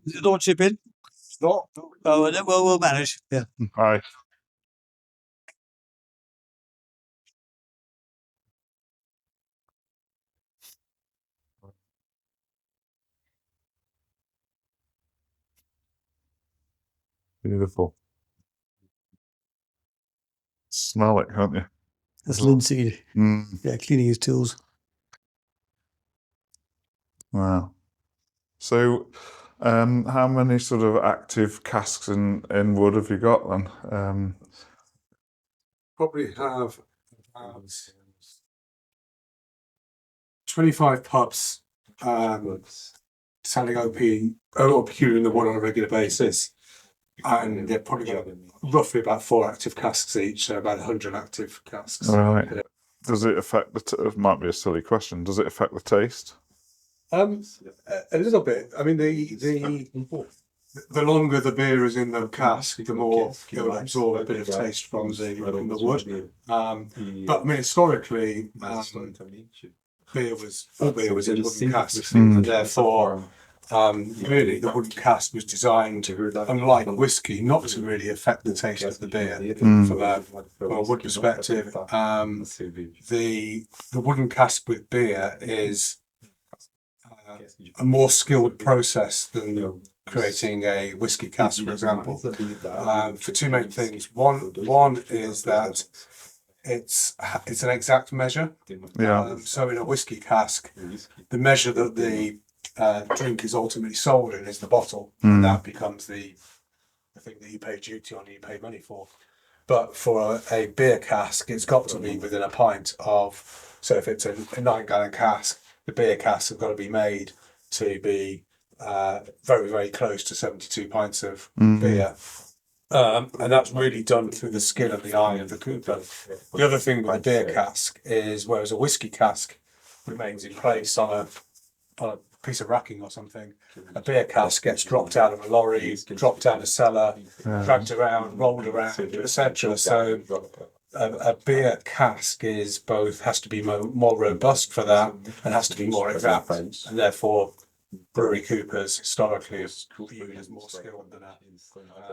Is the lordship in? No. Oh, well, we'll manage. Yeah. Hi. Beautiful. Smell it, can't you? That's linseed. Yeah, cleaning his tools. Wow. So, how many sort of active casks in wood have you got then? Probably have 25 pubs selling Old Peculier in the wood on a regular basis. And they're probably got roughly about 4 active casks each, so about 100 active casks. Right. Does it affect it might be a silly question, does it affect the taste? A little bit. I mean, the longer the beer is in the cask, the more it will absorb a bit of taste from the wood. But I mean, historically, all beer was in wooden casks, and therefore, really, the wooden cask was designed, unlike whiskey, not to really affect the taste of the beer. From a wood perspective, the wooden cask with beer is a more skilled process than creating a whiskey cask, for example, for two main things. One is that it's an exact measure. Yeah. So in a whiskey cask, the measure that the drink is ultimately sold in is the bottle, and that becomes the thing that you pay duty on and you pay money for. But for a beer cask, it's got to be within a pint of. So if it's a 9-gallon cask, the beer casks have got to be made to be very, very close to 72 pints of beer. And that's really done through the skill and the eye of the cooper. The other thing with a beer cask is, whereas a whiskey cask remains in place on a piece of racking or something, a beer cask gets dropped out of a lorry, dropped down a cellar, dragged around, rolled around, etc. So a beer cask has to be more robust for that, and has to be more exact, and therefore brewery coopers historically have viewed as more skilled than that.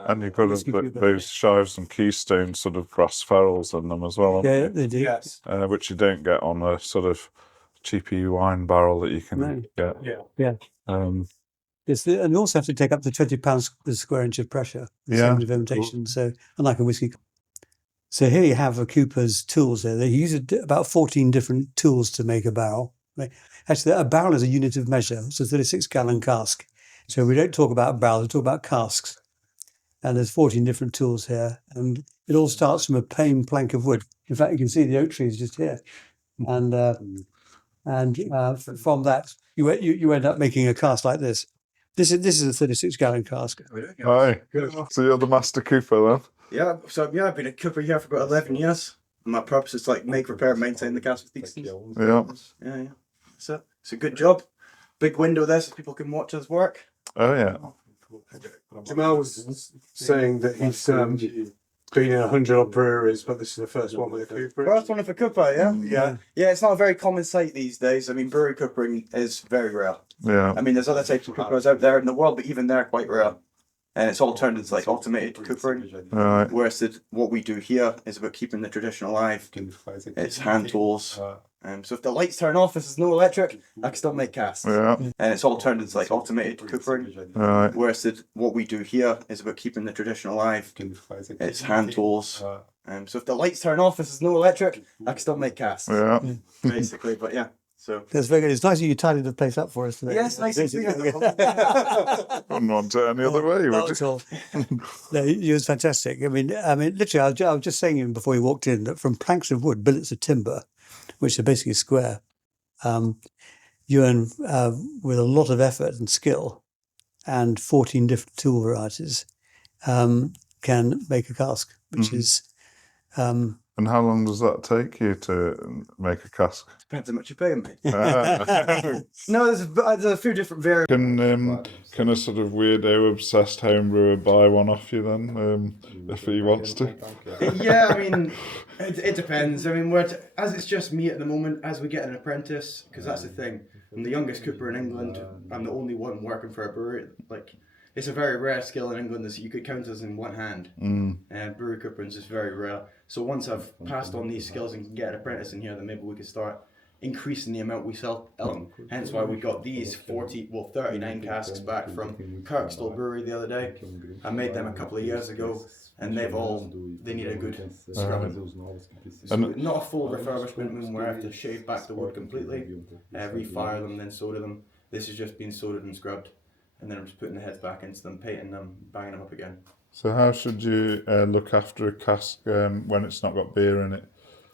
And you've got those shives and keystones sort of brass ferrules in them as well. Yeah, they do. Yes. Which you don't get on a sort of cheapy wine barrel that you can get. Yeah. And you also have to take up to 20 pounds per square inch of pressure. Same with fermentation. So, unlike a whiskey. So here you have a cooper's tools there. They use about 14 different tools to make a barrel. Right? Actually, a barrel is a unit of measure. It's a 36-gallon cask. So we don't talk about barrels, we talk about casks. And there's 14 different tools here. And it all starts from a plain plank of wood. In fact, you can see the oak trees just here. And from that, you end up making a cask like this. This is a 36-gallon cask. Hi. So you're the master cooper then? Yeah, I've been a cooper here for about 11 years. And my purpose is to make, repair, maintain the cask with Theakston. Yeah. So it's a good job. Big window there so people can watch us work. Oh yeah. Jamal was saying that he's been in 100 odd breweries, but this is the first one with a cooper. First one with a cooper, yeah. It's not a very common sight these days. I mean, brewery coopering is very rare. Yeah. I mean, there's other types of coopers out there in the world, but even they're quite rare. and it's all turned into like automated coopering. Right. Whereas what we do here is about keeping the tradition alive. It's hand tools. So if the lights turn off, this is no electric, I can still make casks. Yeah. And it's all turned into like automated coopering. Right. Whereas what we do here is about keeping the tradition alive. It's hand tools. So if the lights turn off, this is no electric, I can still make casks. Yeah. Basically, but yeah. So That's very good. It's nice that you tidied the place up for us today. yes, nice to see you. Wouldn't want it any other way, Not would at you? all. No, it was fantastic. I mean, literally, I was just saying even before you walked in that from planks of wood, billets of timber, which are basically square, you earn with a lot of effort and skill, and 14 different tool varieties, can make a cask, which is. And how long does that take you to make a cask? Depends how much you're paying me. No, there's a few different variants. Can a sort of weirdo obsessed home brewer buy one off you then, if he wants to? Yeah, I mean, it depends. I mean, as it's just me at the moment, as we get an apprentice, because that's the thing. I'm the youngest cooper in England. I'm the only one working for a brewery. Like, it's a very rare skill in England that you could count us in one hand. Brewery coopering is just very rare. So once I've passed on these skills and can get an apprentice in here, then maybe we can start increasing the amount we sell. Hence why we got these 39 casks back from Theakston Brewery the other day. I made them a couple of years ago, and they need a good scrubbing. So not a full refurbishment where I have to shave back the wood completely, refire them, then solder them. This has just been soldered and scrubbed, and then I'm just putting the heads back into them, painting them, banging them up again. So how should you look after a cask when it's not got beer in it?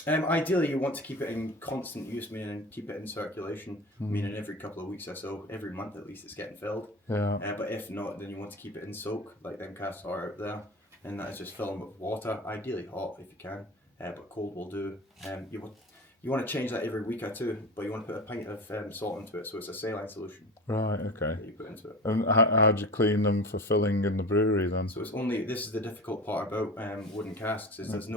Ideally, you want to keep it in constant use, meaning keep it in circulation, meaning every couple of weeks or so, every month at least, it's getting filled. Yeah. But if not, then you want to keep it in soak, like them casks are out there, and that is just fill them with water, ideally hot if you can, but cold will do. You want to change that every week or two, but you want to put a pint of salt into it, so it's a saline solution. Right, okay. That you put into it. And how do you clean them for filling in the brewery then? So this is the difficult part about wooden casks, is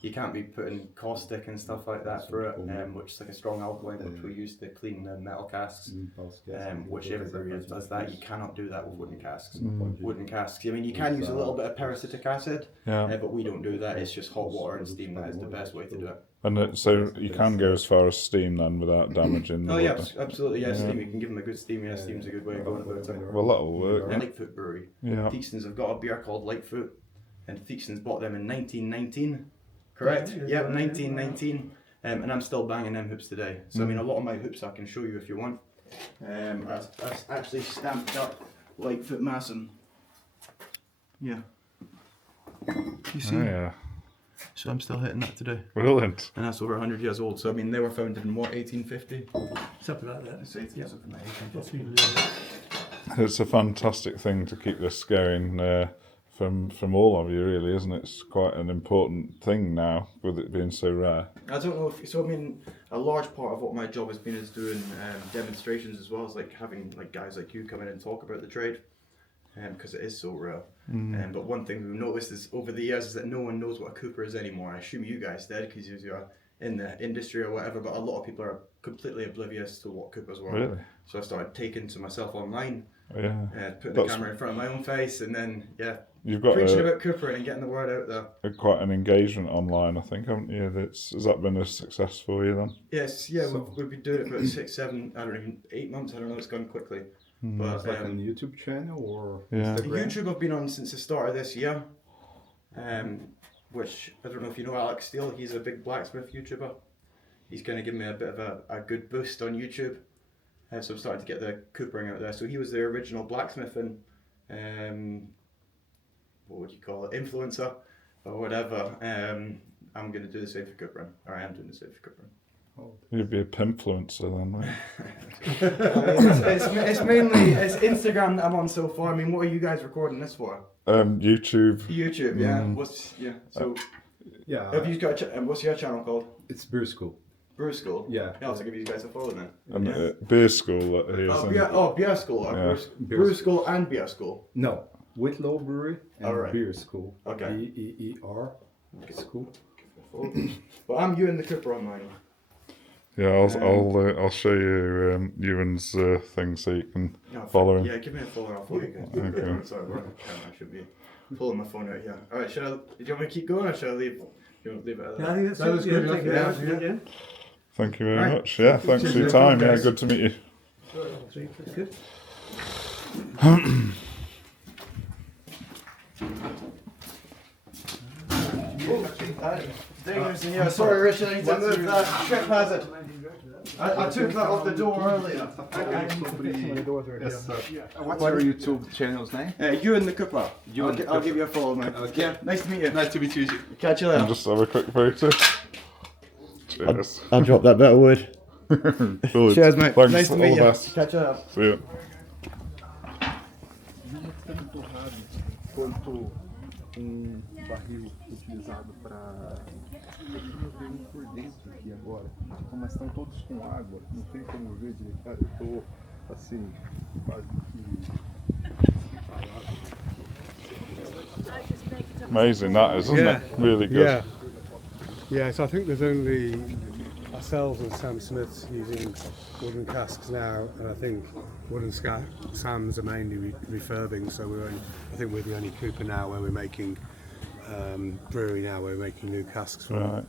you can't be putting caustic and stuff like that for it, which is like a strong alkaline which we use to clean the metal casks, which every brewery does that. You cannot do that with wooden casks. Wooden casks, I mean, you can use a little bit of peracetic acid, but we don't do that. It's just hot water and steam. That is the best way to do it. And so you can go as far as steam then without damaging the Oh yeah, water? absolutely, yeah, steam. You can give them a good steam, yeah, steam's a good way of going about it. Well, that'll work. Lightfoot Brewery. Yeah. Theakston's have got a beer called Lightfoot, and Theakston's bought them in 1919. Correct? Yeah, 1919. And I'm still banging them hoops today. So I mean, a lot of my hoops I can show you if you want. I've actually stamped up Lightfoot Masham. Yeah. You see? Oh, yeah. So I'm still hitting that today. Brilliant. And that's over 100 years old. So I mean, they were founded in what, 1850? Something like that. Something like 1850. It's a fantastic thing to keep this going from all of you, really, isn't it? It's quite an important thing now, with it being so rare. I don't know if so. I mean, a large part of what my job has been is doing demonstrations as well as like having like guys like you come in and talk about the trade, because it is so rare. But one thing we've noticed is over the years is that no one knows what a cooper is anymore. I assume you guys did because you're in the industry or whatever. But a lot of people are completely oblivious to what coopers were. Really? So I started taking to myself online. Yeah. Putting the camera in front of my own face and then you've got preaching about coopering and getting the word out there. Quite an engagement online, I think, haven't you? Has that been a success for you then? Yes, yeah, we've been doing it for 6, 7, I don't know, even 8 months. I don't know, it's gone quickly. But It's like on YouTube channel or Yeah. Instagram? YouTube I've been on since the start of this year. Which I don't know if you know Alex Steele. He's a big blacksmith YouTuber. He's going to give me a bit of a good boost on YouTube. So I'm starting to get the coopering out there. So he was the original blacksmith and what would you call it, influencer or whatever. I'm going to do the same for coopering, or I am doing the same for coopering. You'd be a pimpfluencer then, wouldn't It's mainly Instagram that I'm on so far. I mean, what are you guys recording this for? YouTube. YouTube, yeah. So have you got what's your channel called? It's Brew School. Brew School. Yeah. I'll have to give you guys a follow then. And beer school. Beer school. Yeah. Brew School and beer school. No, Wheatlow Brewery and Beer School. Okay. BEER School. But I'm you and the cooper online. Yeah, I'll show you Ewan's thing so you can follow him. Yeah, give me a follow. I'll follow you guys. Okay. Sorry, we're on the camera. I should be pulling my phone out here. All right, do you want me to keep going or should I leave? You want to leave it at that? Yeah, I think that's good. Yeah. Thank you very much. Yeah, thanks for your time. Yeah, good to meet you. That's good. Yeah, sorry, Richard, I need to move that trip hazard. I took that off the door earlier. Yes, sir. What's your YouTube channel's name? You and the Cooper. I'll give you a follow, man. Okay. Yeah, nice to meet you. Nice to meet you. Catch you And later. just have a quick photo. Cheers. I'll drop that bit of wood. Brilliant. Cheers, mate. Thanks. Nice to All meet the you. best. Catch you later. See you. Quanto barril utilizado para por dentro aqui agora, mas estão todos com água, não tem como ver direito. Cara, eu tô assim, quase que Amazing that is, isn't Yeah. it? Really good. Yeah, so I think there's only ourselves and Sam Smith's using wooden casks now, and I think wooden Sam's are mainly refurbing, so I think we're the only Cooper now where we're making brewery now, where we're making new casks from. Right.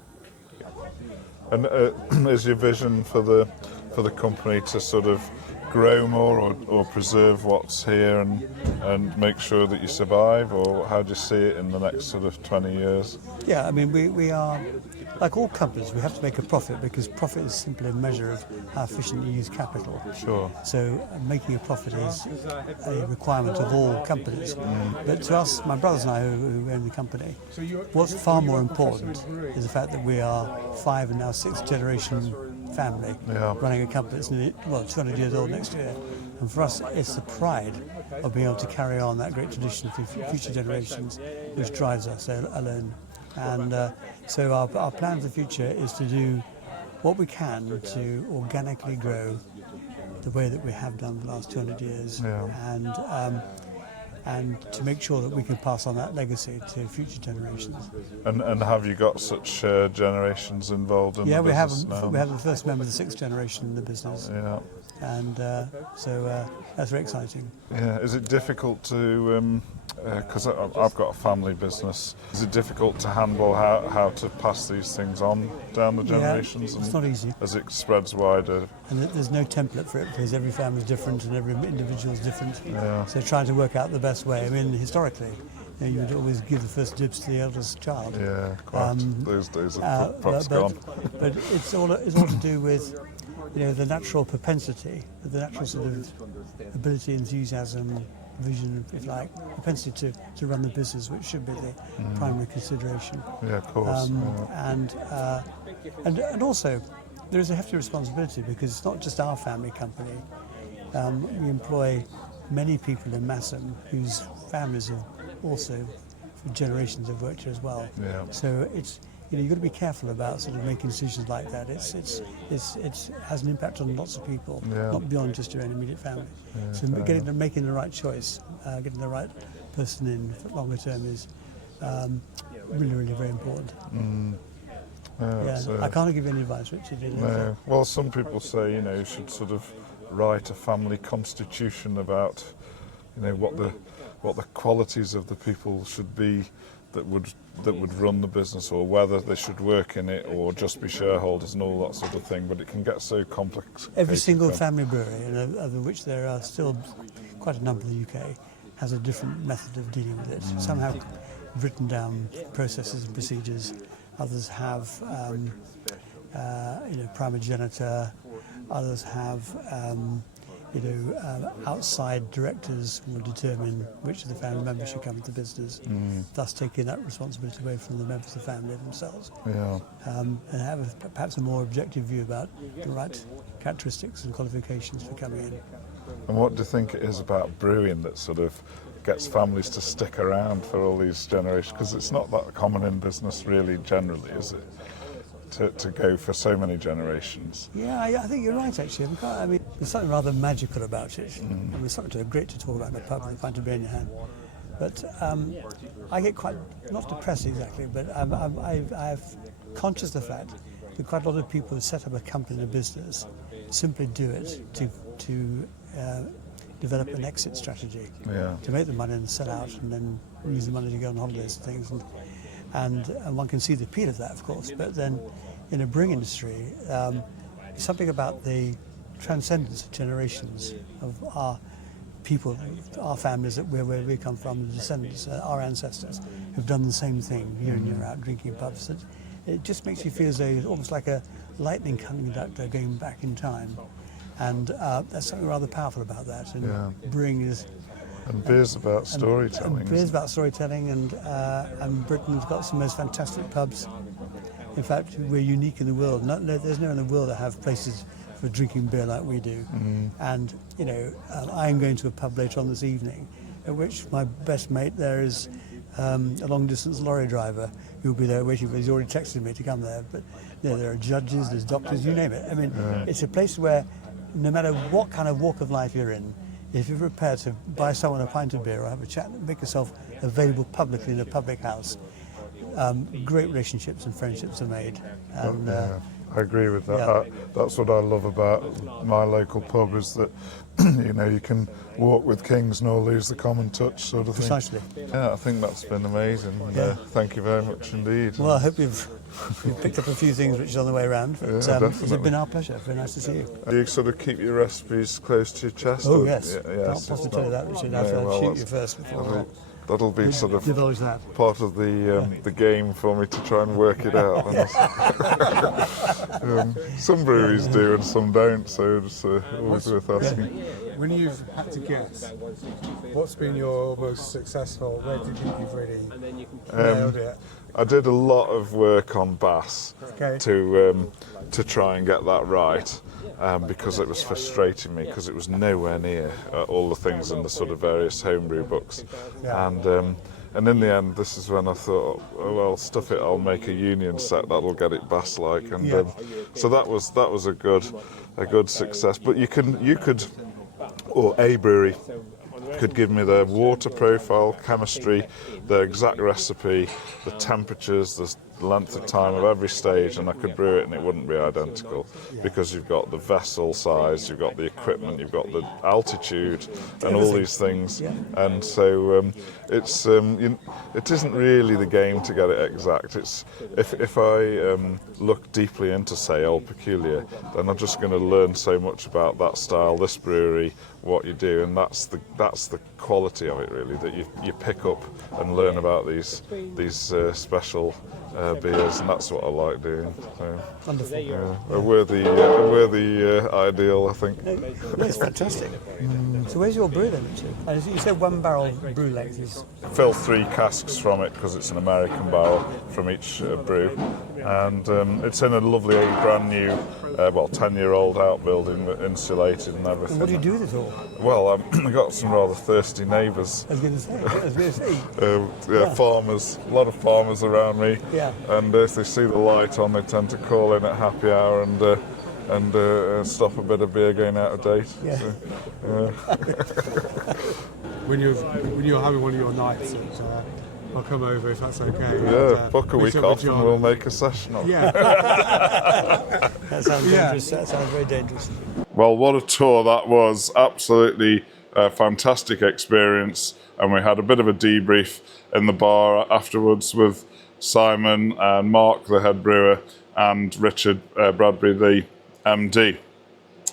And is your vision for the company to sort of grow more or preserve what's here and make sure that you survive, or how do you see it in the next sort of 20 years? Yeah, I mean, we are, like all companies, we have to make a profit because profit is simply a measure of how efficient you use capital. Sure. So making a profit is a requirement of all companies. But to us, my brothers and I who own the company, what's far more important is the fact that we are 5 and now 6th generation family running a company that's nearly, 200 years old next year. And for us, it's the pride of being able to carry on that great tradition for future generations which drives us alone. And so our plan for the future is to do what we can to organically grow the way that we have done the last 200 years, and to make sure that we can pass on that legacy to future generations. And have you got such generations involved in the business now? We have the first member of the 6th generation in the business. Yeah. And so that's very exciting. Yeah. Is it difficult to, because I've got a family business, is it difficult to handle how to pass these things on down the generations? Yeah, it's not easy. As it spreads wider. And there's no template for it because every family is different and every individual is different. Yeah. So trying to work out the best way. I mean, historically, you would always give the first dibs to the eldest child. Yeah, quite. Those days are perhaps gone. But it's all to do with the natural propensity, the natural sort of ability, enthusiasm, vision, if you like, propensity to run the business, which should be the primary consideration. Yeah, of course. And also, there is a hefty responsibility because it's not just our family company. We employ many people in Masham whose families have also, for generations, have worked here as well. Yeah. So it's you've got to be careful about sort of making decisions like that. It has an impact on lots of people, not beyond just your own immediate family. Yeah, so making the right choice, getting the right person in for longer term is really, really very important. I can't give you any advice, Richard. No. Well, some people say you should sort of write a family constitution about what the qualities of the people should be that would run the business, or whether they should work in it or just be shareholders and all that sort of thing. But it can get so complex. Every single family brewery, and of which there are still quite a number in the UK, has a different method of dealing with it. Some have written down processes and procedures. Others have, primogeniture. Others have, outside directors will determine which of the family members should come into the business, thus taking that responsibility away from the members of the family themselves. Yeah. And have perhaps a more objective view about the right characteristics and qualifications for coming in. And what do you think it is about brewing that sort of gets families to stick around for all these generations? Because it's not that common in business really generally, is it? To go for so many generations. Yeah, I think you're right actually. There's something rather magical about it. It's something great to talk about in a pub with a pint of beer in your hand. But I get quite, not depressed exactly, but I'm conscious of the fact that quite a lot of people who set up a company and a business simply do it to develop an exit strategy, to make the money and sell out, and then use the money to go on holidays and things. And one can see the appeal of that, of course. But then, in a brewing industry, something about the transcendence of generations of our people, our families, where we come from, the descendants, our ancestors, who've done the same thing year in, year out, drinking pubs. It just makes you feel as though almost like a lightning conductor going back in time. And there's something rather powerful about that. And brewing is... And beer's about storytelling. And beer's about storytelling, and Britain's got some most fantastic pubs. In fact, we're unique in the world. There's no one in the world that have places for drinking beer like we do. And, you know, I am going to a pub later on this evening, at which my best mate there is a long-distance lorry driver who'll be there waiting for. He's already texted me to come there. But you know, there are judges, there's doctors, you name it. I mean, it's a place where no matter what kind of walk of life you're in, if you're prepared to buy someone a pint of beer or have a chat, make yourself available publicly in a public house, great relationships and friendships are made. And, I agree with that. That's what I love about my local pub, is that you know, you can walk with kings nor lose the common touch, sort of thing. Precisely. Yeah, I think that's been amazing. Thank you very much indeed. Well, I hope you've picked up a few things which is on the way around. But, it's been our pleasure. Very nice to see you. Do you sort of keep your recipes close to your chest? Oh, yes. Yeah, Can't possibly tell you that, Richard. I'll shoot you first before that'll be sort of divulge that. part of the game for me to try and work it out. Some breweries do and some don't, so it's always worth asking. When you've had to guess, what's been your most successful? Where do you think you've really nailed it? I did a lot of work on Bass to try and get that right, because it was frustrating me, because it was nowhere near all the things in the sort of various homebrew books. And in the end, this is when I thought, oh well, stuff it, I'll make a union set that'll get it Bass-like, and so that was a good success. But you could, or a brewery could give me their water profile, chemistry, their exact recipe, the temperatures, the length of time of every stage, and I could brew it and it wouldn't be identical, because you've got the vessel size, you've got the equipment, you've got the altitude and all these things, and so it isn't really the game to get it exact. It's if I look deeply into, say, Old Peculier, then I'm just going to learn so much about that style, this brewery, what you do, and that's the quality of it really, that you pick up and learn about these special beers, and that's what I like doing. So, wonderful. A worthy ideal, I think. It's fantastic. So where's your brew then, Richard? You said 1 barrel brew length is... Fill 3 casks from it, because it's an American barrel from each brew, and it's in a lovely brand new 10-year-old outbuilding, insulated and everything. And what do you do with it all? Well, I got some rather thirsty neighbours. I was going to say. Farmers, a lot of farmers around me. Yeah. And if they see the light on, they tend to call in at happy hour and stop a bit of beer going out of date. Yeah. So, When you're having one of your nights, I'll come over if that's okay. Yeah, book a week off and we'll make a session of it. Yeah. That sounds dangerous. That sounds very dangerous. Well, what a tour that was. Absolutely fantastic experience. And we had a bit of a debrief in the bar afterwards with Simon and Mark, the head brewer, and Richard Bradbury, the MD.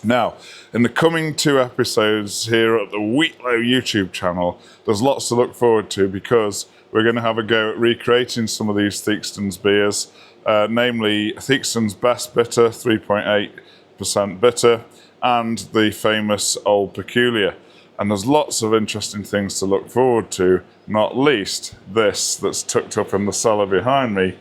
Now, in the coming 2 episodes here at the Wheatlow YouTube channel, there's lots to look forward to, because we're going to have a go at recreating some of these Theakston's beers, namely Theakston's Best Bitter, 3.8% bitter, and the famous Old Peculier. And there's lots of interesting things to look forward to, not least this that's tucked up in the cellar behind me.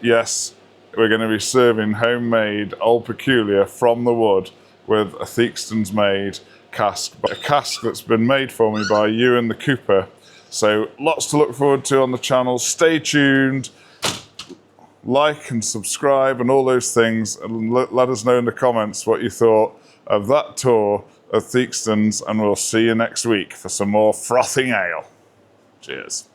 Yes, we're going to be serving homemade Old Peculier from the wood with a Theakston's made cask, a cask that's been made for me by Ewan the Cooper. So lots to look forward to on the channel. Stay tuned, like and subscribe and all those things, and let us know in the comments what you thought of that tour of Theakston's, and we'll see you next week for some more frothing ale. Cheers.